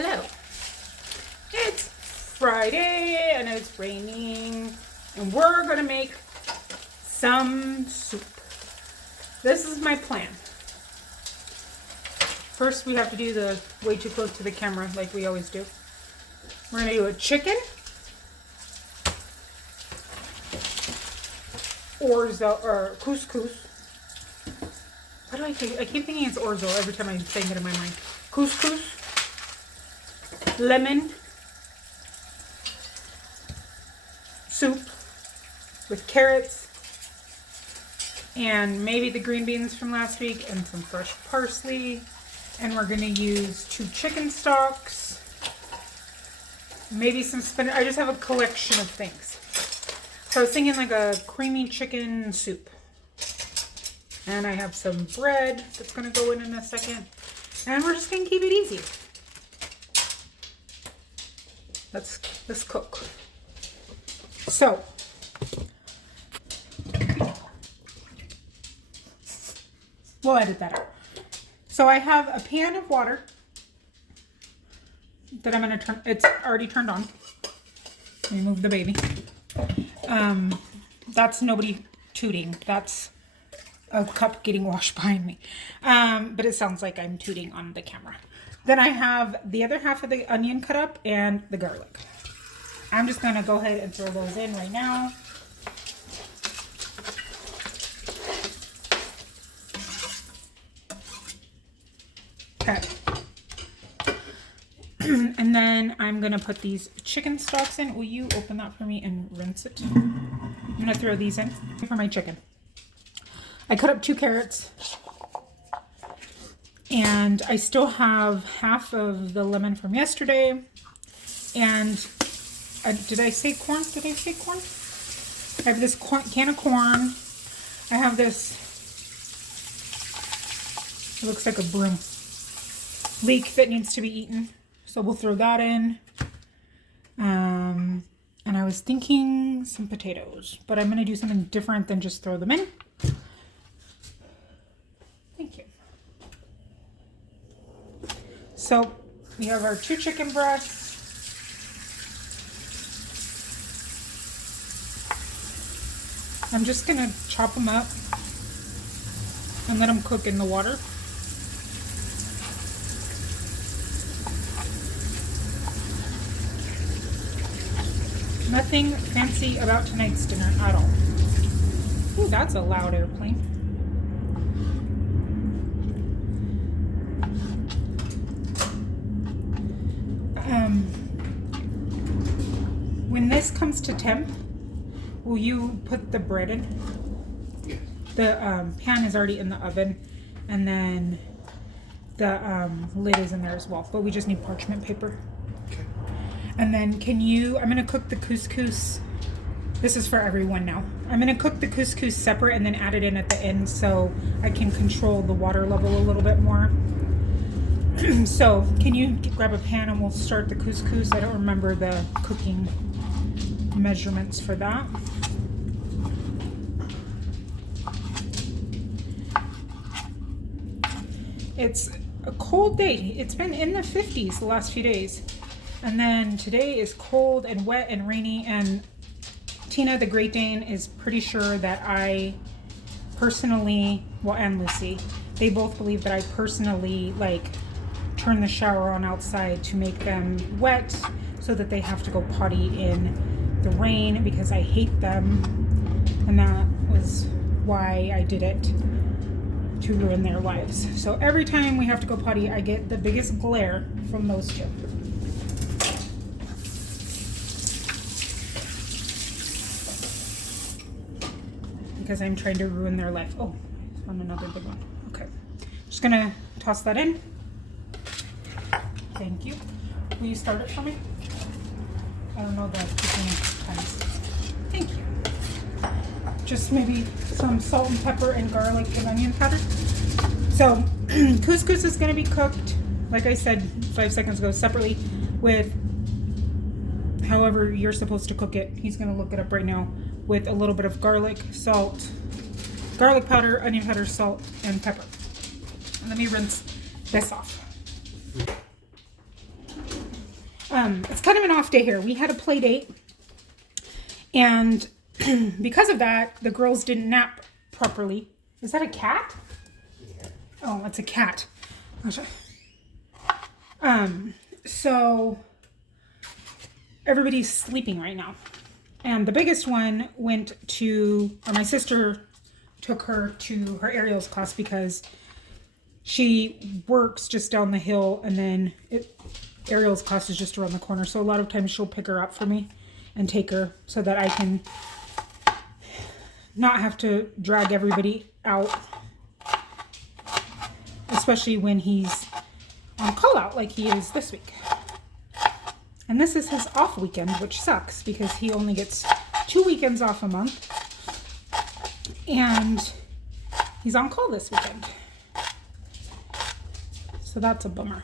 Hello. It's Friday and it's raining and we're gonna make some soup. This is my plan. First we have to do the way too close to the camera like we always do. We're gonna do a chicken, orzo or couscous. What do I think? I keep thinking it's orzo every time I'm saying it in my mind. Couscous, lemon soup with carrots and maybe the green beans from last week and some fresh parsley. And we're going to use 2 chicken stocks, maybe some spinach. I just have a collection of things. So I was thinking like a creamy chicken soup. And I have some bread that's going to go in a second. And we're just going to keep it easy. Let's cook. So, we'll edit that out. So I have a pan of water that I'm going to turn. It's already turned on. Remove the baby. That's nobody tooting. That's a cup getting washed behind me. But it sounds like I'm tooting on the camera. Then I have the other half of the onion cut up and the garlic. I'm just going to go ahead and throw those in right now. Okay. And then I'm going to put these chicken stocks in. Will you open that for me and rinse it? I'm going to throw these in for my chicken. I cut up 2 carrots. And I still have half of the lemon from yesterday. And did I say corn? Did I say corn? I have this can of corn. I have this, it looks like a broom, leek that needs to be eaten. So we'll throw that in. And I was thinking some potatoes, but I'm going to do something different than just throw them in. Thank you. So we have our 2 chicken breasts. I'm just going to chop them up and let them cook in the water. Nothing fancy about tonight's dinner at all. Ooh, that's a loud airplane. When this comes to temp, will you put the bread in? Yes. The pan is already in the oven, and then the lid is in there as well, but we just need parchment paper. Okay. And then I'm going to cook the couscous. This is for everyone now. I'm going to cook the couscous separate and then add it in at the end so I can control the water level a little bit more. So can you grab a pan and we'll start the couscous? I don't remember the cooking measurements for that. It's a cold day. It's been in the 50s the last few days. And then today is cold and wet and rainy, and Tina the Great Dane is pretty sure that I personally, well, and Lucy, they both believe that I personally turn the shower on outside to make them wet so that they have to go potty in the rain because I hate them, and that was why I did it, to ruin their lives. So every time we have to go potty, I get the biggest glare from those 2. Because I'm trying to ruin their life. Oh, I found another big one. Okay. Just gonna toss that in. Thank you. Will you start it for me? I don't know the cooking times. Thank you. Just maybe some salt and pepper and garlic and onion powder. So couscous is going to be cooked, like I said 5 seconds ago, separately with however you're supposed to cook it. He's going to look it up right now, with a little bit of garlic, salt, garlic powder, onion powder, salt, and pepper. And let me rinse this off. It's kind of an off day here. We had a play date, and because of that, the girls didn't nap properly. Is that a cat? Yeah. Oh, that's a cat. So everybody's sleeping right now. And the biggest one went to, or my sister took her to her aerials class because she works just down the hill, and then aerials class is just around the corner. So a lot of times she'll pick her up for me and take her so that I can not have to drag everybody out, especially when he's on call out like he is this week. And this is his off weekend, which sucks because he only gets 2 weekends off a month. And he's on call this weekend. So that's a bummer.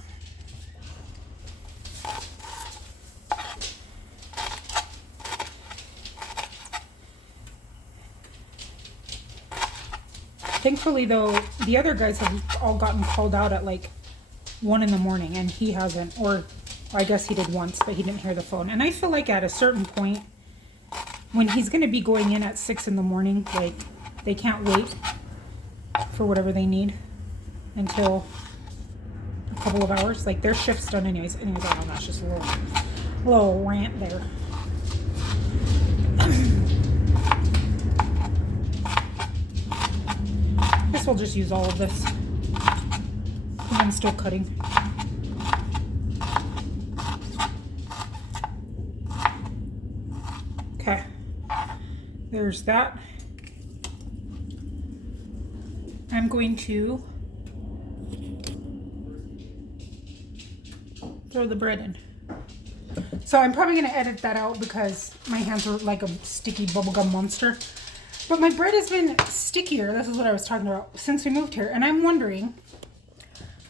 Thankfully, though, the other guys have all gotten called out at like 1 in the morning, and he hasn't. Or I guess he did once, but he didn't hear the phone. And I feel like at a certain point, when he's going to be going in at 6 in the morning, like, they can't wait for whatever they need until a couple of hours. Like, their shift's done anyways. I don't know, that's just a little rant there. I guess we'll just use all of this. I'm still cutting. Okay, there's that. I'm going to throw the bread in. So I'm probably going to edit that out because my hands are like a sticky bubblegum monster. But my bread has been stickier, this is what I was talking about, since we moved here. And I'm wondering,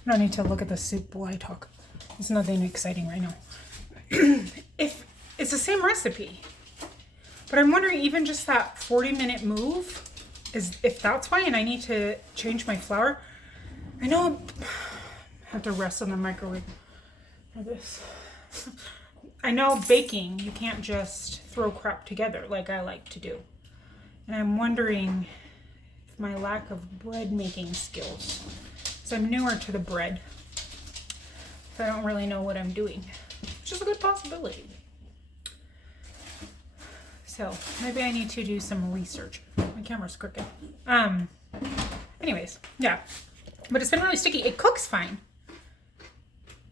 I don't need to look at the soup while I talk. There's nothing exciting right now. If it's the same recipe. But I'm wondering, even just that 40-minute move, is if that's why, and I need to change my flour. I know I have to rest on the microwave for this. I know baking, you can't just throw crap together like I like to do. And I'm wondering if my lack of bread making skills. So I'm newer to the bread. So I don't really know what I'm doing. Which is a good possibility. So maybe I need to do some research. My camera's crooked. Anyways, yeah. But it's been really sticky. It cooks fine.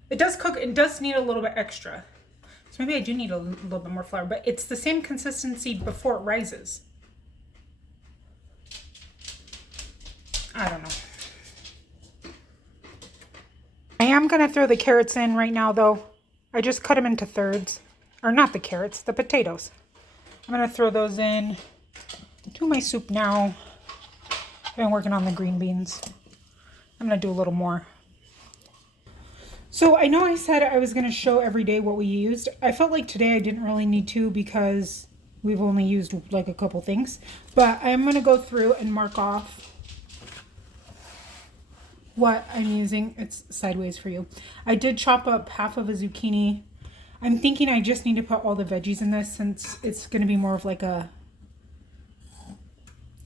It does cook. It does need a little bit extra. So maybe I do need a little bit more flour. But it's the same consistency before it rises. I don't know. I am going to throw the carrots in right now, though. I just cut them into thirds. Or not the carrots, the potatoes. I'm going to throw those in to my soup now. I've been working on the green beans. I'm going to do a little more. So I know I said I was going to show every day what we used. I felt like today I didn't really need to because we've only used like a couple things. But I'm going to go through and mark off what I'm using. It's sideways for you. I did chop up half of a zucchini. I'm thinking I just need to put all the veggies in this since it's going to be more of like a,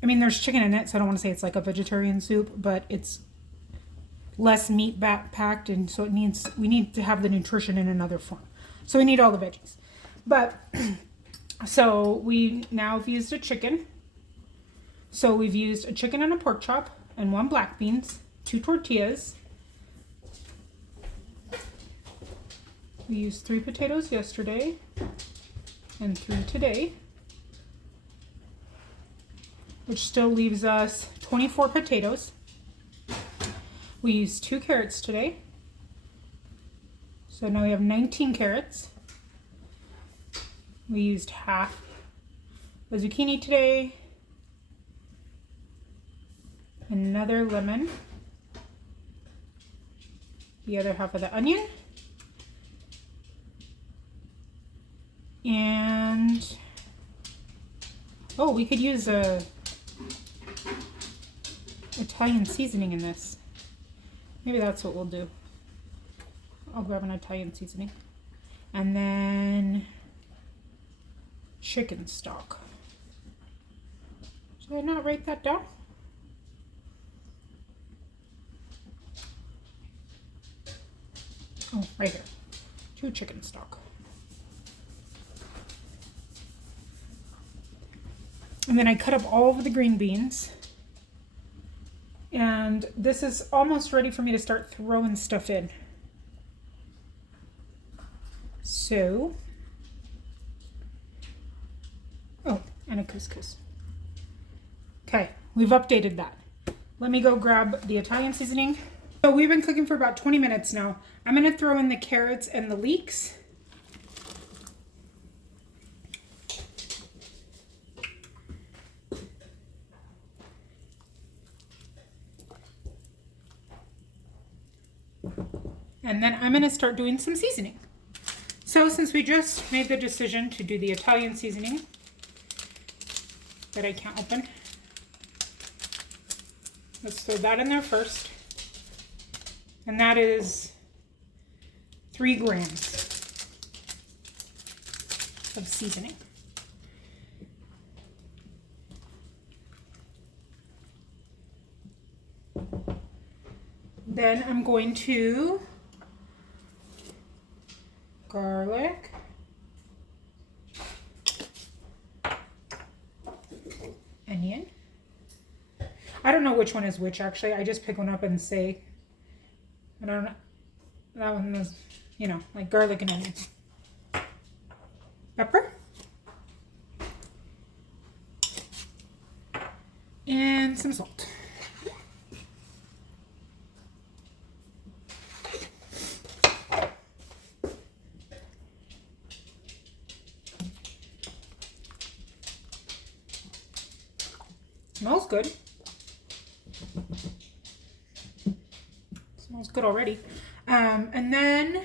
I mean, there's chicken in it, so I don't want to say it's like a vegetarian soup, but it's less meat packed, and so we need to have the nutrition in another form. So we need all the veggies. But, so we now have used a chicken. So we've used a chicken and a pork chop and 1 black beans, 2 tortillas. We used 3 potatoes yesterday and 3 today, which still leaves us 24 potatoes. We used 2 carrots today, so now we have 19 carrots. We used half a zucchini today, another lemon, the other half of the onion, and oh, we could use a Italian seasoning in this. Maybe that's what we'll do. I'll grab an Italian seasoning. And then chicken stock. Did I not write that down? Oh, right here. 2 chicken stock. And then I cut up all of the green beans. And this is almost ready for me to start throwing stuff in. So, oh, and a couscous. Okay, we've updated that. Let me go grab the Italian seasoning. So we've been cooking for about 20 minutes now. I'm gonna throw in the carrots and the leeks. And then I'm gonna start doing some seasoning. So since we just made the decision to do the Italian seasoning that I can't open, let's throw that in there first. And that is 3 grams of seasoning. Then I'm going to garlic, onion. I don't know which one is which actually. I just pick one up and say, I don't know. That one is, you know, like garlic and onion. Pepper. And some salt. Smells good. Smells good already. And then,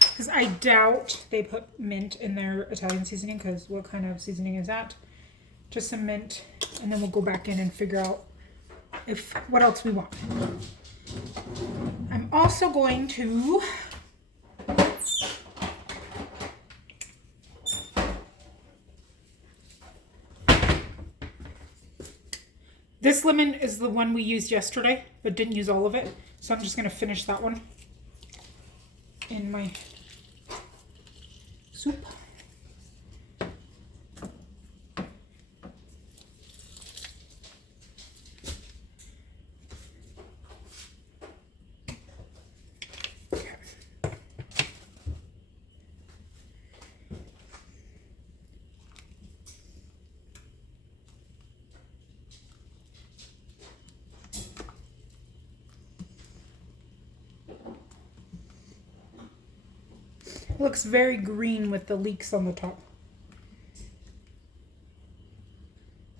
because I doubt they put mint in their Italian seasoning, because what kind of seasoning is that? Just some mint, and then we'll go back in and figure out if what else we want. I'm also going to this lemon is the one we used yesterday, but didn't use all of it. So I'm just going to finish that one in my soup. Looks very green with the leeks on the top.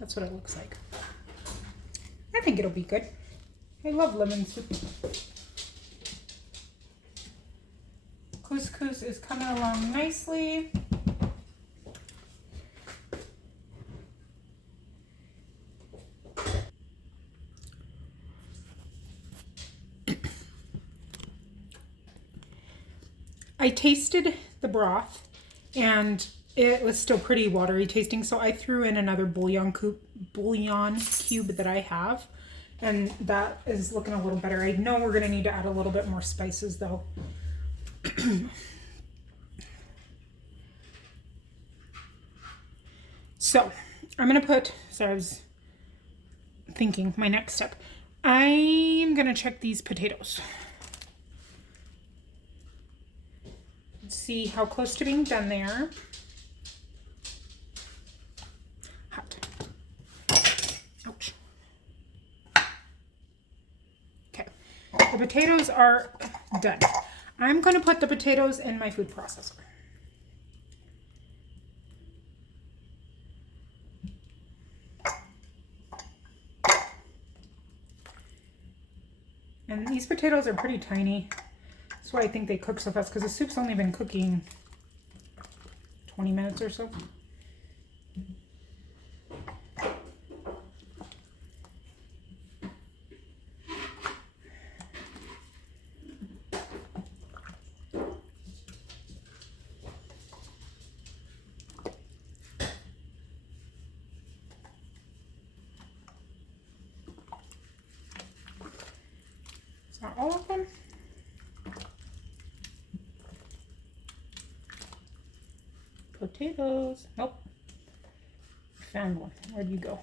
That's what it looks like. I think it'll be good. I love lemon soup. Couscous is coming along nicely. I tasted the broth and it was still pretty watery tasting, so I threw in another bouillon cube that I have, and that is looking a little better. I know we're going to need to add a little bit more spices though. So I'm going to put, sorry, I was thinking my next step. I'm going to check these potatoes. See how close to being done they are. Hot. Ouch. Okay, the potatoes are done. I'm going to put the potatoes in my food processor. And these potatoes are pretty tiny. That's why I think they cook so fast, because the soup's only been cooking 20 minutes or so. Not all of them. Potatoes. Nope. Found one. Where'd you go?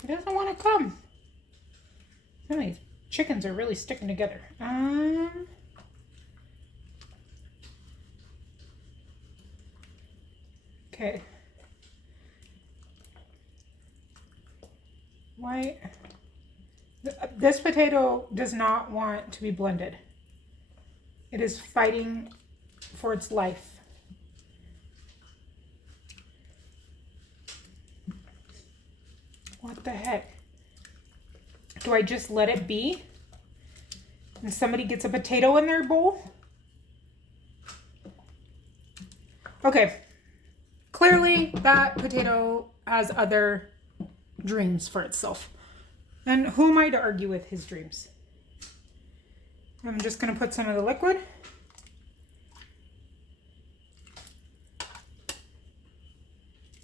He doesn't want to come. Some of these chickens are really sticking together. Okay. Why? This potato does not want to be blended. It is fighting for its life. What the heck? Do I just let it be? And somebody gets a potato in their bowl? Okay. Clearly, that potato has other dreams for itself. And who am I to argue with his dreams? I'm just going to put some of the liquid.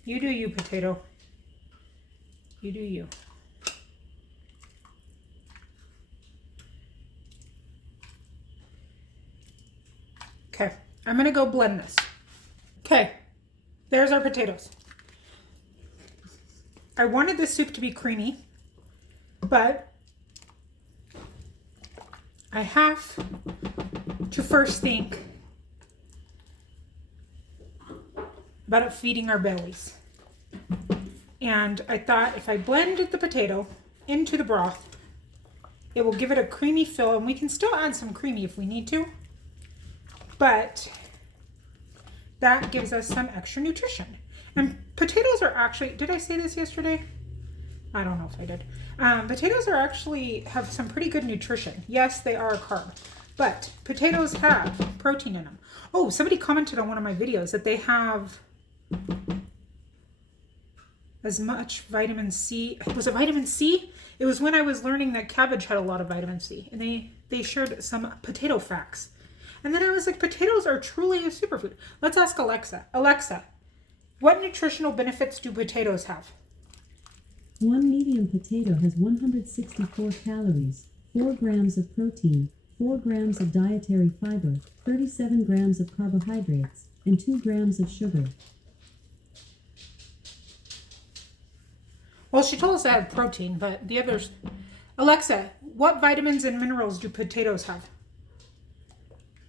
You do you, potato. You do you. Okay, I'm going to go blend this. Okay, there's our potatoes. I wanted this soup to be creamy, but I have to first think about it feeding our bellies. And I thought if I blended the potato into the broth, it will give it a creamy fill, and we can still add some creamy if we need to, but that gives us some extra nutrition. And potatoes are actually, did I say this yesterday? I don't know if I did. Potatoes are actually have some pretty good nutrition. Yes, they are a carb, but potatoes have protein in them. Oh, somebody commented on one of my videos that they have as much vitamin C. Was it vitamin C? It was when I was learning that cabbage had a lot of vitamin C, and they shared some potato facts. And then I was like, potatoes are truly a superfood. Let's ask Alexa. Alexa, what nutritional benefits do potatoes have? One medium potato has 164 calories, 4 grams of protein, 4 grams of dietary fiber, 37 grams of carbohydrates, and 2 grams of sugar. Well, she told us it had protein, but the others... Alexa, what vitamins and minerals do potatoes have?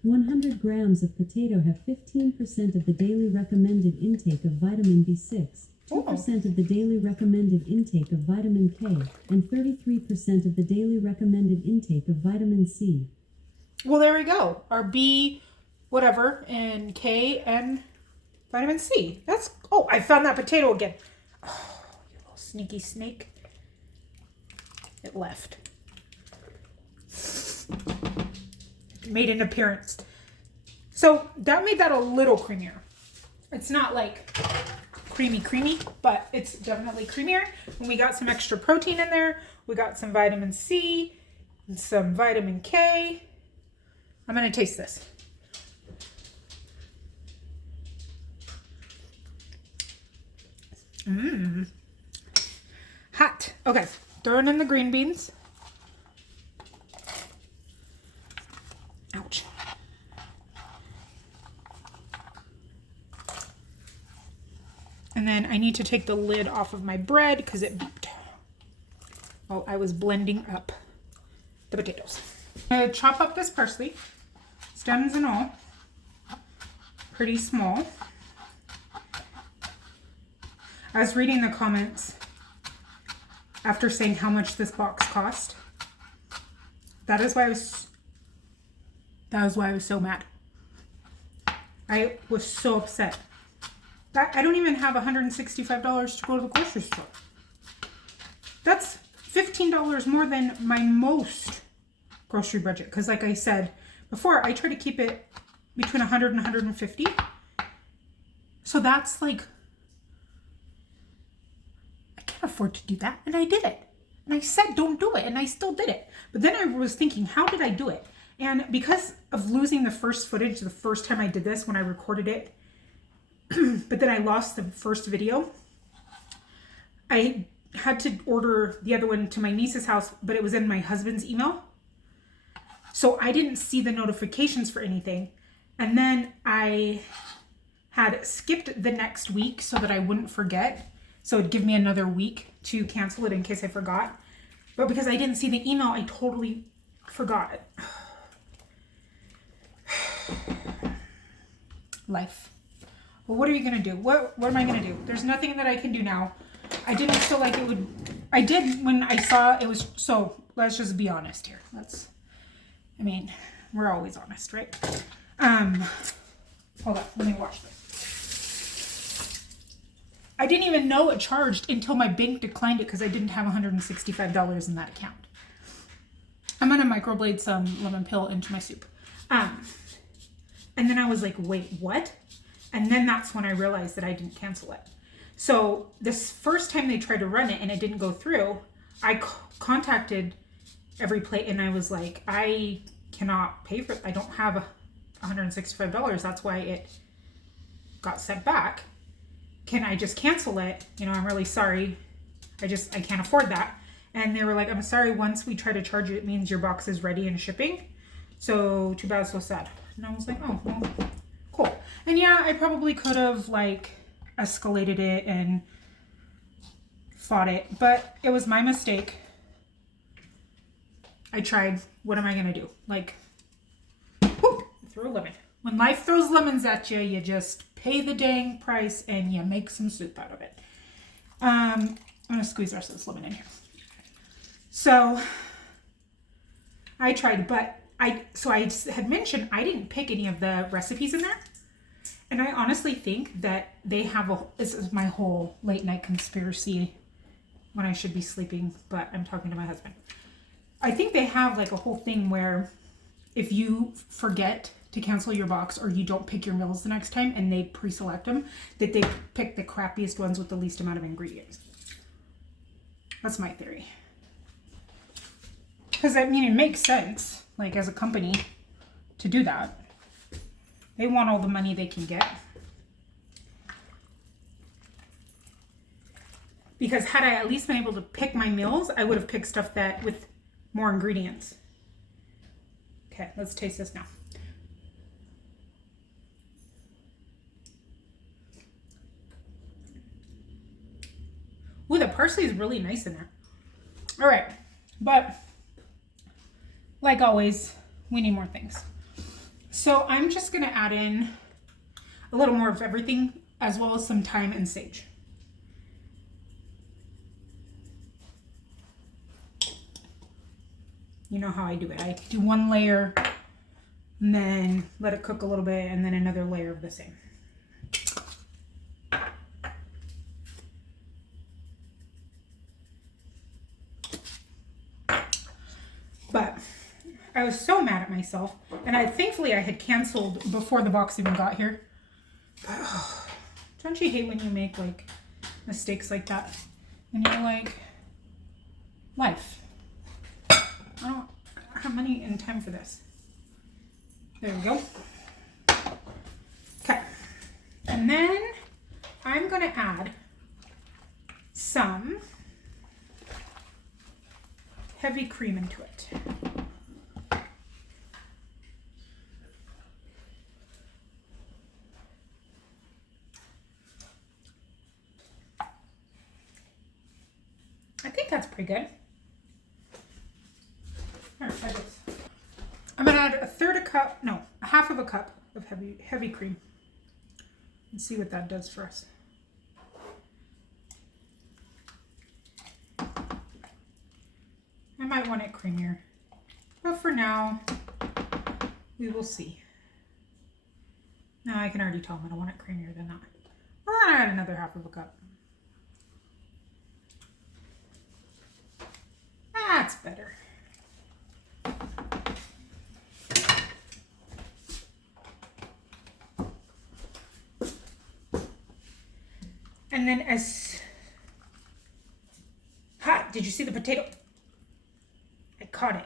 100 grams of potato have 15% of the daily recommended intake of vitamin B6, 2% of the daily recommended intake of vitamin K, and 33% of the daily recommended intake of vitamin C. Well, there we go. Our B, whatever, and K, and vitamin C. That's... Oh, I found that potato again. Oh, you little sneaky snake. It left. Made an appearance. So that made that a little creamier. It's not like creamy, but it's definitely creamier. And we got some extra protein in there. We got some vitamin C and some vitamin K. I'm going to taste this. Hot. Okay, throwing in the green beans. Ouch. And then I need to take the lid off of my bread because it beeped while I was blending up the potatoes. I'm going to chop up this parsley, stems and all, pretty small. I was reading the comments after saying how much this box cost. That is why I was so mad. I was so upset. I don't even have $165 to go to the grocery store. That's $15 more than my most grocery budget. Because like I said before, I try to keep it between 100 and 150. So that's like, I can't afford to do that. And I did it. And I said, don't do it. And I still did it. But then I was thinking, how did I do it? And because of losing the first footage, the first time I did this when I recorded it, but then I lost the first video, I had to order the other one to my niece's house, but it was in my husband's email. So I didn't see the notifications for anything. And then I had skipped the next week so that I wouldn't forget. So it'd give me another week to cancel it in case I forgot. But because I didn't see the email, I totally forgot it. Life. Well, what are you going to do? What am I going to do? There's nothing that I can do now. I didn't feel like it would... I did when I saw it was... So, let's just be honest here. I mean, we're always honest, right? Hold on. Let me watch this. I didn't even know it charged until my bank declined it because I didn't have $165 in that account. I'm going to microblade some lemon peel into my soup. And then I was like, wait, what? And then that's when I realized that I didn't cancel it. So this first time they tried to run it and it didn't go through, I contacted Everyplate and I was like, I cannot pay for it. I don't have $165. That's why it got sent back. Can I just cancel it? You know, I'm really sorry. I can't afford that. And they were like, I'm sorry, once we try to charge it, it means your box is ready and shipping. So too bad, so sad. And I was like, oh, well, cool. And yeah, I probably could have like escalated it and fought it, but it was my mistake. I tried. What am I going to do? Like, whoop, throw a lemon. When life throws lemons at you, you just pay the dang price and you make some soup out of it. I'm going to squeeze the rest of this lemon in here. So I tried, but I had mentioned I didn't pick any of the recipes in there. And I honestly think that they have this is my whole late night conspiracy when I should be sleeping, but I'm talking to my husband. I think they have like a whole thing where if you forget to cancel your box or you don't pick your meals the next time and they pre-select them, that they pick the crappiest ones with the least amount of ingredients. That's my theory. Because I mean, it makes sense, like as a company, to do that. They want all the money they can get. Because had I at least been able to pick my meals, I would have picked stuff that with more ingredients. Okay, let's taste this now. Ooh, the parsley is really nice in there. All right, but like always, we need more things. So I'm just gonna add in a little more of everything as well as some thyme and sage. You know how I do it. I do one layer and then let it cook a little bit and then another layer of the same. But I was so mad at myself, and thankfully I had canceled before the box even got here. But, oh, don't you hate when you make like mistakes like that? And you're like, life. I don't have money and time for this. There we go. Okay. And then I'm going to add some heavy cream into it. I think that's pretty good. All right, try this. I'm gonna add a half of a cup of heavy cream. And see what that does for us. I might want it creamier, but for now, we will see. No, I can already tell I'm gonna want it creamier than that. We're gonna add another half of a cup. That's better. And then did you see the potato? I caught it.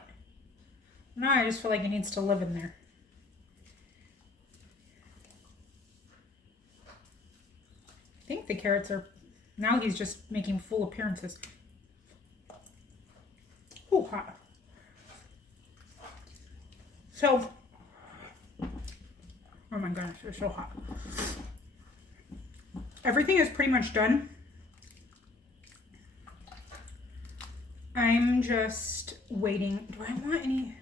Now I just feel like it needs to live in there. I think the carrots are Now he's just making full appearances. Oh, hot. So, oh my gosh, it's so hot. Everything is pretty much done. I'm just waiting. Do I want any?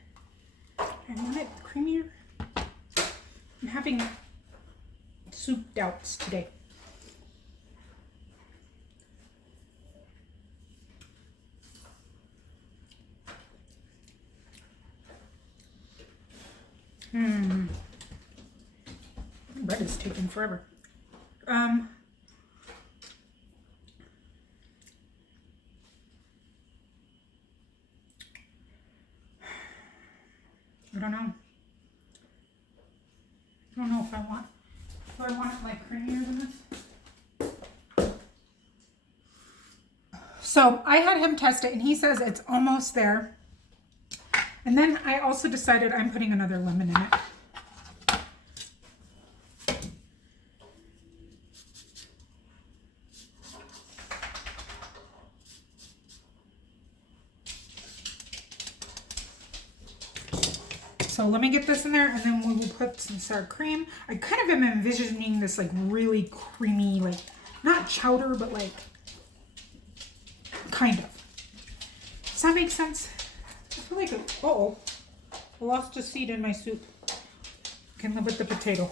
Do I want it creamier? I'm having soup doubts today. Bread is taking forever. I don't know. I don't know if I want. Do I want it like creamier than this? So I had him test it, and he says it's almost there. And then I also decided I'm putting another lemon in it. So let me get this in there, and then we will put some sour cream. I kind of am envisioning this like really creamy, like not chowder, but like kind of. Does that make sense? I feel like, uh-oh, I lost a seed in my soup. Can live with the potato.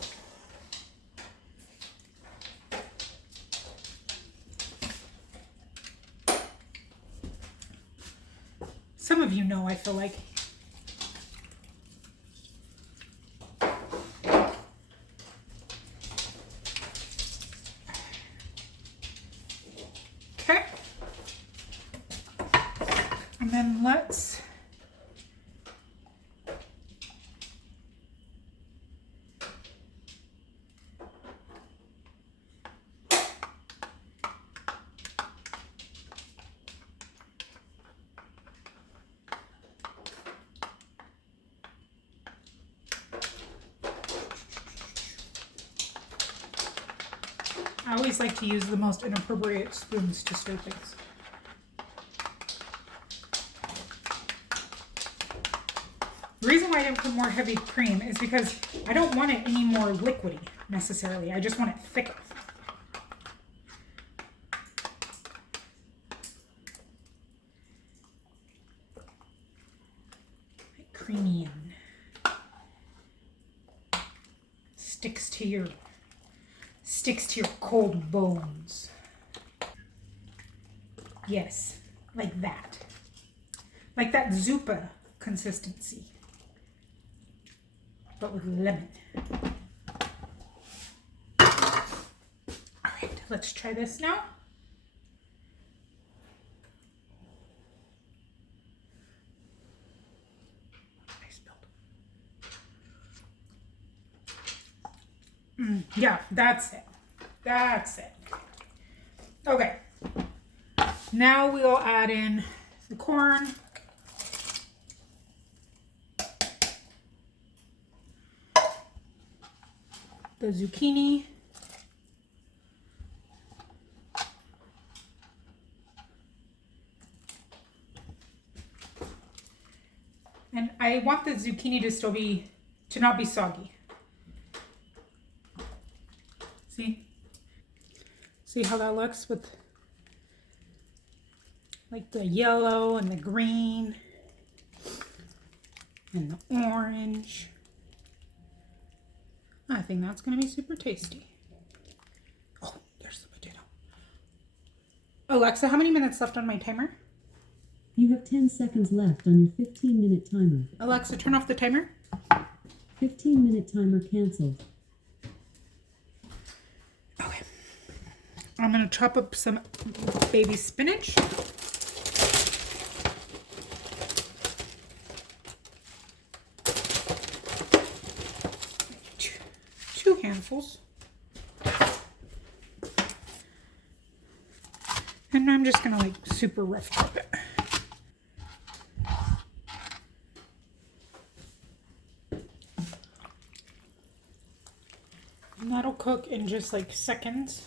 Some of you know, I feel like. Okay. And then let's I always like to use the most inappropriate spoons to stir things. The reason why I didn't put more heavy cream is because I don't want it any more liquidy necessarily. I just want it thicker. Like creamy and sticks to your cold bones. Yes, like that. Like that zuppa consistency, but with lemon. All right, let's try this now. I spilled. Yeah, that's it. That's it. Okay. Now we'll add in the corn. The zucchini. And I want the zucchini to not be soggy. See? See how that looks with like the yellow and the green and the orange. I think that's going to be super tasty. Oh, there's the potato. Alexa, how many minutes left on my timer? You have 10 seconds left on your 15-minute timer. Alexa, turn off the timer. 15-minute timer canceled. Okay. I'm going to chop up some baby spinach. Two handfuls. And I'm just going to like super rough chop it. And that'll cook in just like seconds.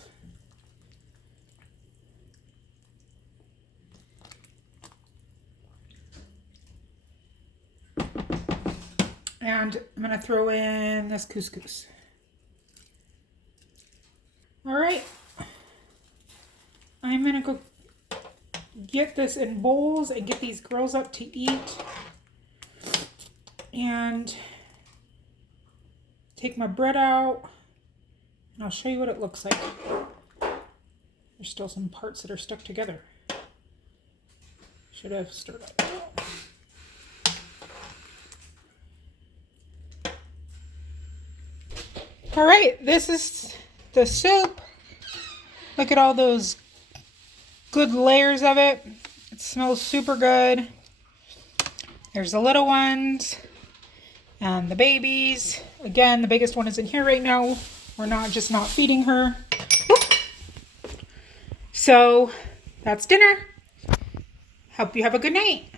And I'm going to throw in this couscous. All right. I'm going to go get this in bowls and get these girls up to eat. And take my bread out. And I'll show you what it looks like. There's still some parts that are stuck together. Should have stirred it. All right, this is the soup. Look at all those good layers of it. It smells super good. There's the little ones and the babies. Again, the biggest one is in here right now. We're not feeding her. Whoop. So that's dinner. Hope you have a good night.